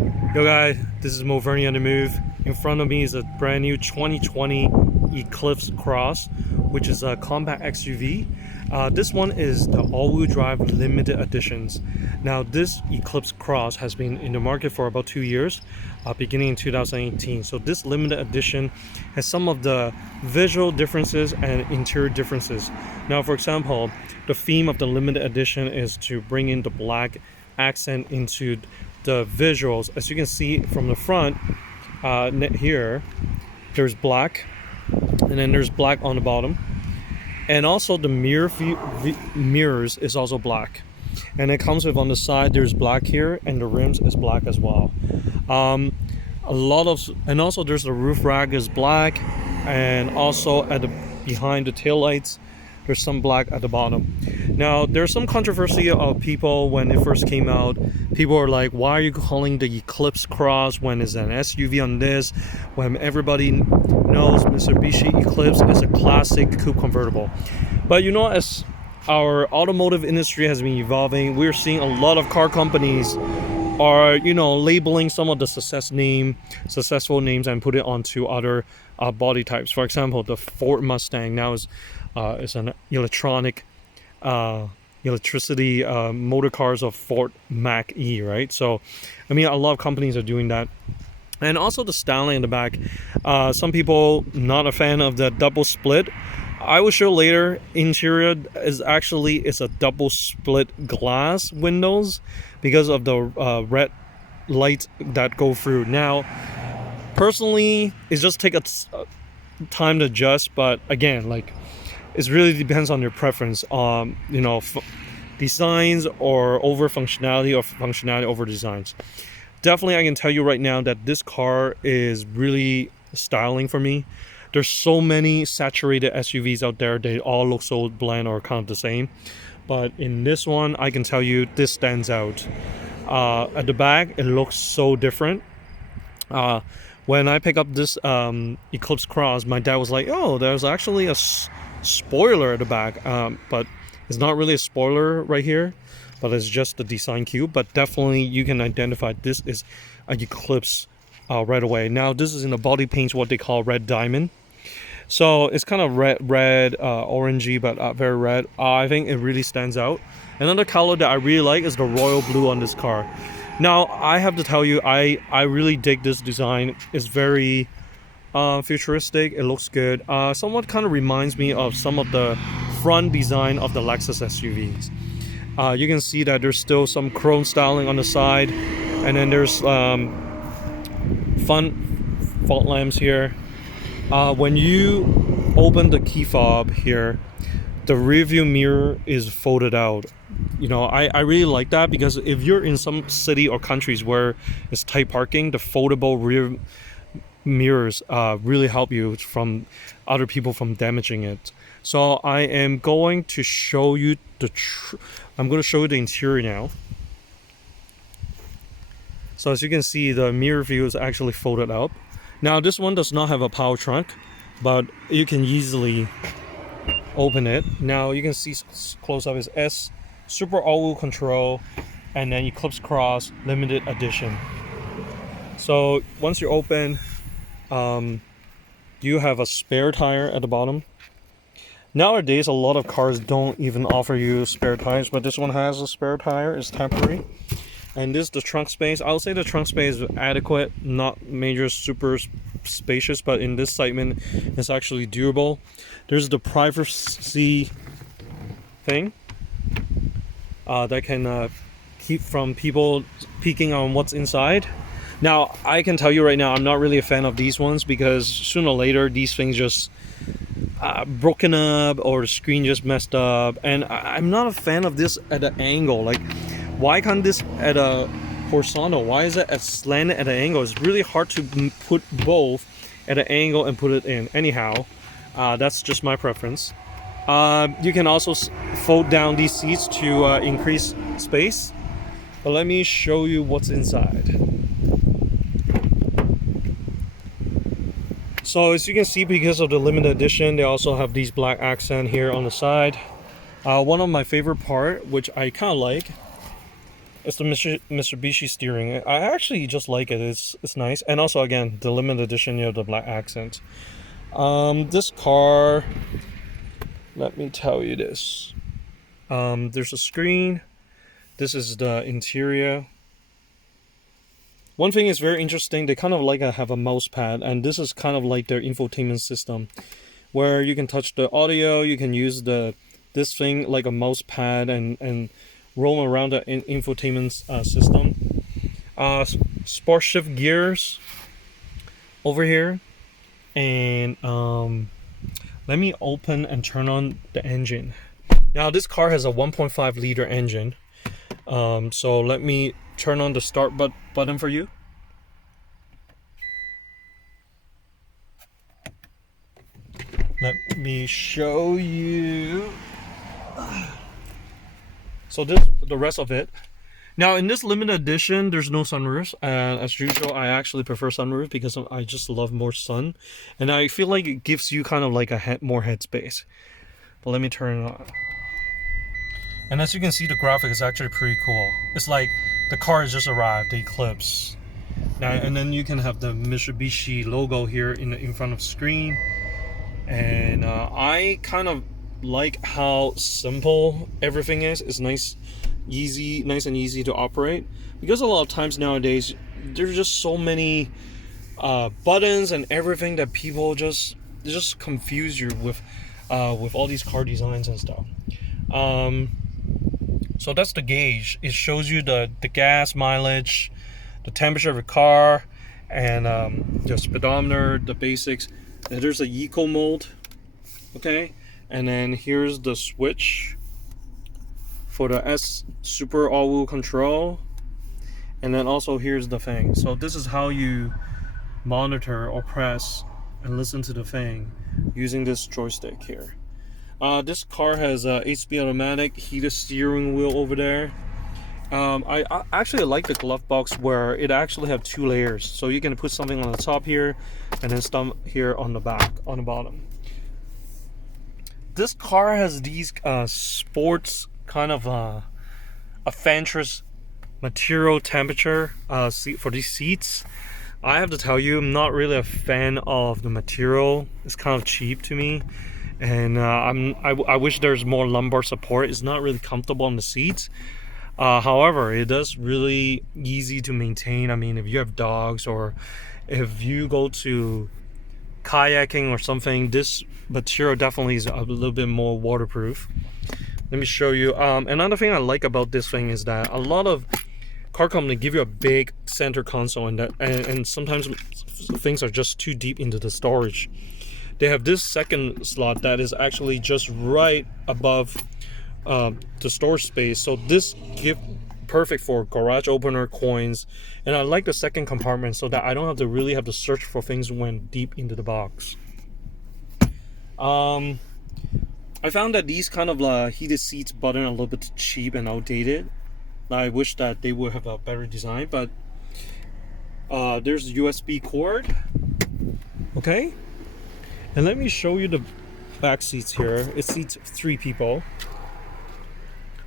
Yo guys, this is Moverni on the move. In front of me is a brand new 2020 Eclipse Cross, which is a compact XUV. This one is the all-wheel drive limited editions. Now this Eclipse Cross has been in the market for about 2 years, beginning in 2018. So this limited edition has some of the visual differences and interior differences. Now for example, the theme of the limited edition is to bring in the black accent into the visuals. As you can see from the front here, there's black, and then there's black on the bottom, and also the mirrors is also black, and it comes with on the side there's black here, and the rims is black as well. And also there's the roof rack is black, and also at the behind the tail lights there's some black at the bottom. Now there's some controversy of people when it first came out. People are like, why are you calling the Eclipse Cross when it's an SUV on this, when everybody knows Mitsubishi Eclipse is a classic coupe convertible? But you know, as our automotive industry has been evolving, we're seeing a lot of car companies are, labeling some of the successful names and put it onto other body types. For example, the Ford Mustang now is an electricity motor cars of Ford Mach-E, right? So, I mean, a lot of companies are doing that. And also the styling in the back. Some people not a fan of the double split. I will show later. Interior is a double split glass windows because of the red lights that go through. Now, personally, it just take a time to adjust, but again, it really depends on your preference. Designs or over functionality, or functionality over designs. Definitely, I can tell you right now that this car is really styling for me. There's so many saturated SUVs out there. They all look so bland or kind of the same. But in this one, I can tell you this stands out. At the back, it looks so different. When I pick up this Eclipse Cross, my dad was like, oh, there's actually a spoiler at the back. But it's not really a spoiler right here, but it's just the design cube. But definitely you can identify this is an Eclipse right away. Now this is in the body paint, what they call red diamond. So it's kind of red, orangey, but very red. I think it really stands out. Another color that I really like is the royal blue on this car. Now I have to tell you, I really dig this design. It's very futuristic. It looks good. Somewhat kind of reminds me of some of the front design of the Lexus SUVs. You can see that there's still some chrome styling on the side, and then there's fun fog lamps here. When you open the key fob here, the rear view mirror is folded out. I really like that, because if you're in some city or countries where it's tight parking, the foldable rear mirrors really help you from other people from damaging it. So I am going to show you I'm going to show you the interior now. So as you can see, the mirror view is actually folded up. Now this one does not have a power trunk, but you can easily open it. Now you can see close up is S Super All-Wheel Control, and then Eclipse Cross Limited Edition. So once you open, you have a spare tire at the bottom. Nowadays, a lot of cars don't even offer you spare tires, but this one has a spare tire. It's temporary. And this is the trunk space. I would say the trunk space is adequate, not major super spacious, but in this segment, it's actually durable. There's the privacy thing that can keep from people peeking on what's inside. Now, I can tell you right now, I'm not really a fan of these ones, because sooner or later, these things just broken up, or the screen just messed up. And I'm not a fan of this at an angle. Why can't this at a horizontal? Why is it slanted at an angle? It's really hard to put both at an angle and put it in. Anyhow, that's just my preference. You can also fold down these seats to increase space. But let me show you what's inside. So as you can see, because of the limited edition, they also have these black accent here on the side. One of my favorite part, which I kind of like, It's the Mitsubishi steering. I actually just like it. It's nice, and also again the limited edition, the black accent. This car, let me tell you this. There's a screen. This is the interior. One thing is very interesting. They kind of like have a mouse pad, and this is kind of like their infotainment system, where you can touch the audio. You can use this thing like a mouse pad and roam around the infotainment system. Sport shift gears over here, and let me open and turn on the engine. Now this car has a 1.5 liter engine. So let me turn on the start button for you. Let me show you. So this the rest of it. Now in this limited edition, there's no sunroof. As usual, I actually prefer sunroof because I just love more sun, and I feel like it gives you kind of like more headspace. But let me turn it on. And as you can see, the graphic is actually pretty cool. It's like the car has just arrived, the Eclipse. Now, and then you can have the Mitsubishi logo here in front of the screen. And I kind of like how simple everything is. It's nice and easy to operate. Because a lot of times nowadays, there's just so many buttons and everything that people just confuse you with all these car designs and stuff. So that's the gauge. It shows you the gas mileage, the temperature of the car, and the speedometer, the basics. And there's a eco mode, okay? And then here's the switch for the S Super All-Wheel control. And then also here's the thing. So this is how you monitor or press and listen to the thing using this joystick here. This car has a 8-speed automatic, heated steering wheel over there. I actually like the glove box where it actually have 2 layers, so you can put something on the top here and then some here on the back, on the bottom. This car has these sports kind of a fantress material temperature for these seats. I have to tell you, I'm not really a fan of the material. It's kind of cheap to me. And I wish there's more lumbar support. It's not really comfortable on the seats. However, it is really easy to maintain. I mean, if you have dogs or if you go to kayaking or something, this material definitely is a little bit more waterproof. Let me show you. Another thing I like about this thing is that a lot of car companies give you a big center console, and sometimes things are just too deep into the storage. They have this second slot that is actually just right above the storage space, so this give perfect for garage opener, coins, and I like the second compartment so that I don't have to really have to search for things when deep into the box. I found that these kind of heated seats button are a little bit cheap and outdated. I wish that they would have a better design, but there's a USB cord. Okay. And let me show you the back seats here. It seats 3 people.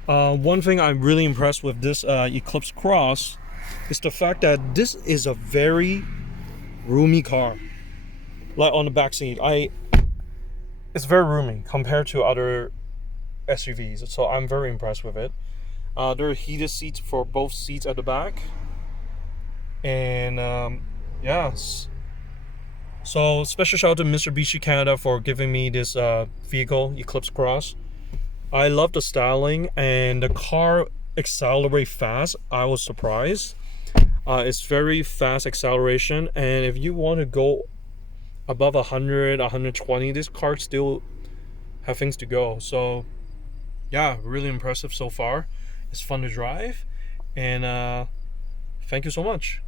One thing I'm really impressed with this Eclipse Cross is the fact that this is a very roomy car. Like on the back seat, it's very roomy compared to other SUVs. So I'm very impressed with it. There are heated seats for both seats at the back. And yes. So special shout out to Mitsubishi Canada for giving me this vehicle, Eclipse Cross. I love the styling, and the car accelerates fast. I was surprised. It's very fast acceleration, and if you want to go above 100, 120, this car still have things to go. So yeah, really impressive so far. It's fun to drive, and thank you so much.